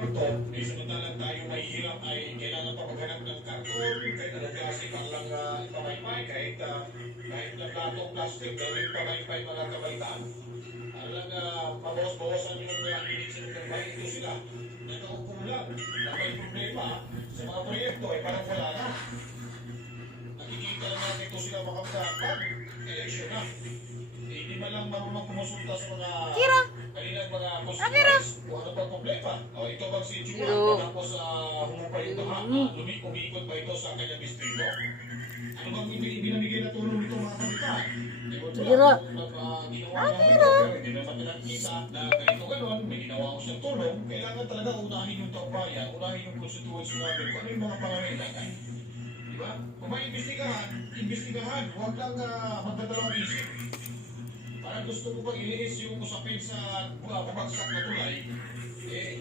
Ito, eh, samantalang tayo may hirap ay kailangan pa maghanap ng karton, kahit anong klase pang lang pamaypay, kahit na platong plastic, gawin pamaypay mga kabaitaan. Alang pabawas-bawasan yung inisin ng bahay, ito sila. Nakaupo lang, na may problema sa mga proyekto ay parang wala na. Nakikita lang natin ito sila makamdapan, election na. Eh, hindi man lang marunong kumonsulta sa mga kanilang mga constituents kung ano bang problema. O ito bang si Juma, tapos humupay yung baha, umiikot ba ito sa kanyang distrito? Ano bang binamigay na tulong nito mga kapitan? Ginawa niya, hindi naman pinakita na ganito gano'n, may ginawa ko siyang tulong, kailangan talaga unahin yung taumbayan, unahin yung constituents natin, kung ano yung mga pangangailangan. Diba? Kung may imbestigahan, huwag lang magdadalawang isip. Parang gusto ko bang iliis yung usapin sa bumagsak na tulay, eh,